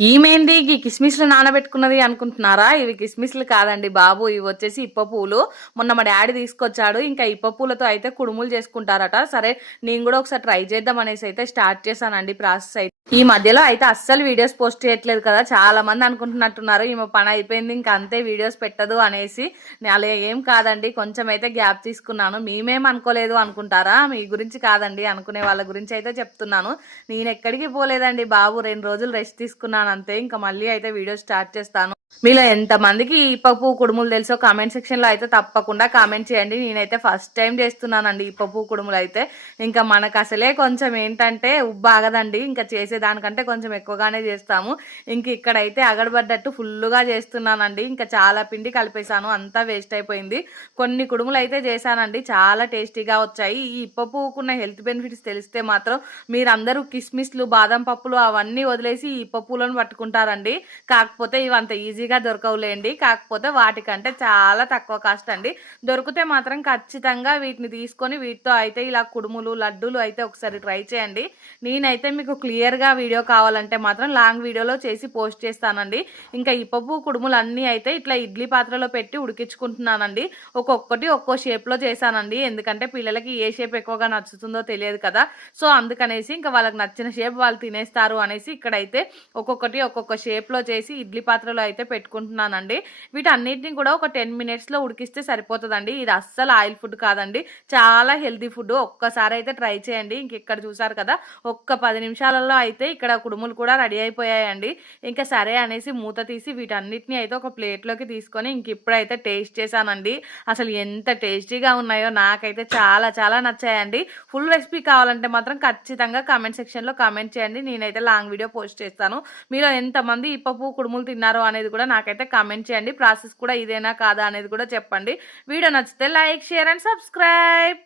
ఈమెంది? ఈ కిస్మిస్లు నానబెట్టుకున్నది అనుకుంటున్నారా? ఇవి కిస్మిస్లు కాదండి బాబు. ఇవి వచ్చేసి ఇప్ప పూలు. మొన్న మా డాడీ తీసుకొచ్చాడు. ఇంకా ఇప్ప పూలతో అయితే కుడుములు చేసుకుంటారట. సరే నేను కూడా ఒకసారి ట్రై చేద్దాం అనేసి అయితే స్టార్ట్ చేశానండి ప్రాసెస్ అయితే. ఈ మధ్యలో అయితే అస్సలు వీడియోస్ పోస్ట్ చేయట్లేదు కదా. చాలా మంది అనుకుంటున్నట్టున్నారు ఈమె పని అయిపోయింది ఇంకా అంతే వీడియోస్ పెట్టదు అనేసి. నేను అలా ఏం కాదండి కొంచెం అయితే గ్యాప్ తీసుకున్నాను. మేమేం అనుకోలేదు అనుకుంటారా? మీ గురించి కాదండి అనుకునే వాళ్ళ గురించి అయితే చెప్తున్నాను. నేను ఎక్కడికి పోలేదండి బాబు రెండు రోజులు రెస్ట్ తీసుకున్నాను అంతే. ఇంకా మళ్ళీ అయితే వీడియో స్టార్ట్ చేస్తాను. మీలో ఎంతమందికి ఇప్పపు కుడుములు తెలుసో కామెంట్ సెక్షన్లో అయితే తప్పకుండా కామెంట్ చేయండి. నేనైతే ఫస్ట్ టైం చేస్తున్నానండి ఇప్పపు కుడుములు అయితే. ఇంకా మనకు అసలే కొంచెం ఏంటంటే ఉబ్బాగదండి ఇంకా చేసేదానికంటే కొంచెం ఎక్కువగానే చేస్తాము. ఇంక ఇక్కడైతే అగడబడ్డట్టు ఫుల్గా చేస్తున్నానండి. ఇంకా చాలా పిండి కలిపేశాను. అంతా వేస్ట్ అయిపోయింది. కొన్ని కుడుములు అయితే చేశానండి. చాలా టేస్టీగా వచ్చాయి. ఈ ఇప్ప పువ్వుకున్న హెల్త్ బెనిఫిట్స్ తెలిస్తే మాత్రం మీరందరూ కిస్మిస్లు బాదం పప్పులు అవన్నీ వదిలేసి ఈ ఇప్ప పూలను పట్టుకుంటారండి. కాకపోతే ఇవి అంత ఈజీగా దొరకవులేండి. కాకపోతే వాటికంటే చాలా తక్కువ కాస్ట్ అండి. దొరికితే మాత్రం ఖచ్చితంగా వీటిని తీసుకొని వీటితో అయితే ఇలా కుడుములు లడ్డూలు అయితే ఒకసారి ట్రై చేయండి. నేనైతే మీకు క్లియర్గా వీడియో కావాలంటే మాత్రం లాంగ్ వీడియోలో చేసి పోస్ట్ చేస్తానండి. ఇంకా ఇప్పపు కుడుములు అన్నీ అయితే ఇట్లా ఇడ్లీ పాత్రలో పెట్టి ఉడికించుకుంటున్నానండి. ఒక్కొక్కటి ఒక్కో షేప్లో చేశానండి. ఎందుకంటే పిల్లలకి ఏ షేప్ ఎక్కువగా నచ్చుతుందో తెలియదు కదా. సో అందుకనేసి ఇంకా వాళ్ళకి నచ్చిన షేప్ వాళ్ళు తినేస్తారు అనేసి ఇక్కడైతే ఒక్కొక్కటి ఒక్కొక్క షేప్లో చేసి ఇడ్లీ పాత్రలో అయితే పెట్టుకుంటున్నానండి. వీటన్నిటిని కూడా ఒక టెన్ మినిట్స్లో ఉడికిస్తే సరిపోతుందండి. ఇది అస్సలు ఆయిల్ ఫుడ్ కాదండి. చాలా హెల్తీ ఫుడ్. ఒక్కసారి అయితే ట్రై చేయండి. ఇంక ఇక్కడ చూసారు కదా? ఒక్క పది నిమిషాలలో అయితే ఇక్కడ కుడుములు కూడా రెడీ అయిపోయాయండి. ఇంకా సరే అనేసి మూత తీసి వీటన్నిటిని అయితే ఒక ప్లేట్లోకి తీసుకొని ఇంక ఇప్పుడైతే టేస్ట్ చేశానండి. అసలు ఎంత టేస్టీగా ఉన్నాయో నాకైతే చాలా చాలా నచ్చాయండి. ఫుల్ రెసిపీ కావాలంటే మాత్రం ఖచ్చితంగా కామెంట్ సెక్షన్లో కామెంట్ చేయండి. నేనైతే లాంగ్ వీడియో పోస్ట్ చేస్తాను. మీరు ఎంతమంది ఇప్పపు కుడుములు తిన్నారో అనేది కూడా కూడా నాకైతే కామెంట్ చేయండి. ప్రాసెస్ కూడా ఇదేనా కాదా అనేది కూడా చెప్పండి. వీడియో నచ్చితే లైక్ షేర్ అండ్ సబ్స్క్రైబ్